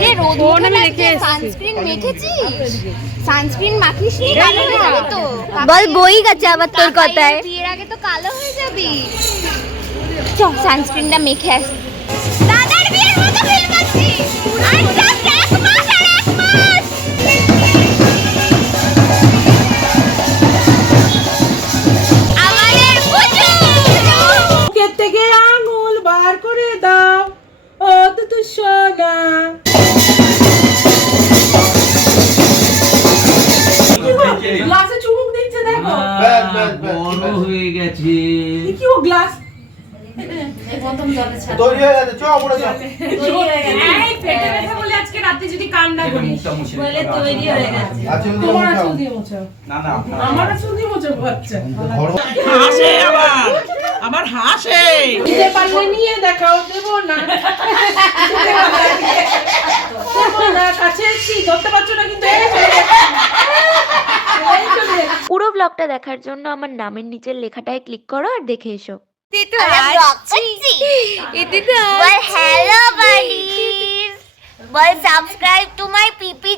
রে রোদ উঠে লাগছে, সানস্ক্রিন মেখেছিস? সানস্ক্রিন মাখিস নি, কালো হয়ে যাবে তো। বল বই গেছে আবার তোর কথায়। বিয়ের আগে তো কালো হয়ে যাবি। চল সানস্ক্রিনটা মেখে আস। দাদার বিয়ের মতো ফিল পাচ্ছি। আর জাস্ট এক মাস আর এক মাস। আমাদের পুজো। মুখের থেকে আঙুল বার করে দাও ও তো সোনা। গ্লাসে চুমুক দিচ্ছে দেখো। বড় হয়ে গেছে। কি ও গ্লাস তৈরি হয়ে গেছে, চ আমরা চ। এই পেটে ব্যথা বলে আজকে রাতে যদি কান্না করিস বলে তৈরি হয়ে গেছে। আচ্ছা তোমার চুল দিয়ে মোছো। না না আমার চুল দিয়ে মোছো বাচ্চা। হাসে আমার হাসে। দিতে পারলে নিয়ে দেখাও, দেব না। দেব না, কাছে এসছি, ধরতে পারছো না কিন্তু এই চলে যাচ্ছে। এই চলে যাচ্ছে। পুরো ব্লগটা দেখার জন্য আমার নামের নিচের লেখাটায় ক্লিক করো আর দেখে এসো। বল হ্যালো বাডিজ, বল সাবস্ক্রাইব টু মাই পিপি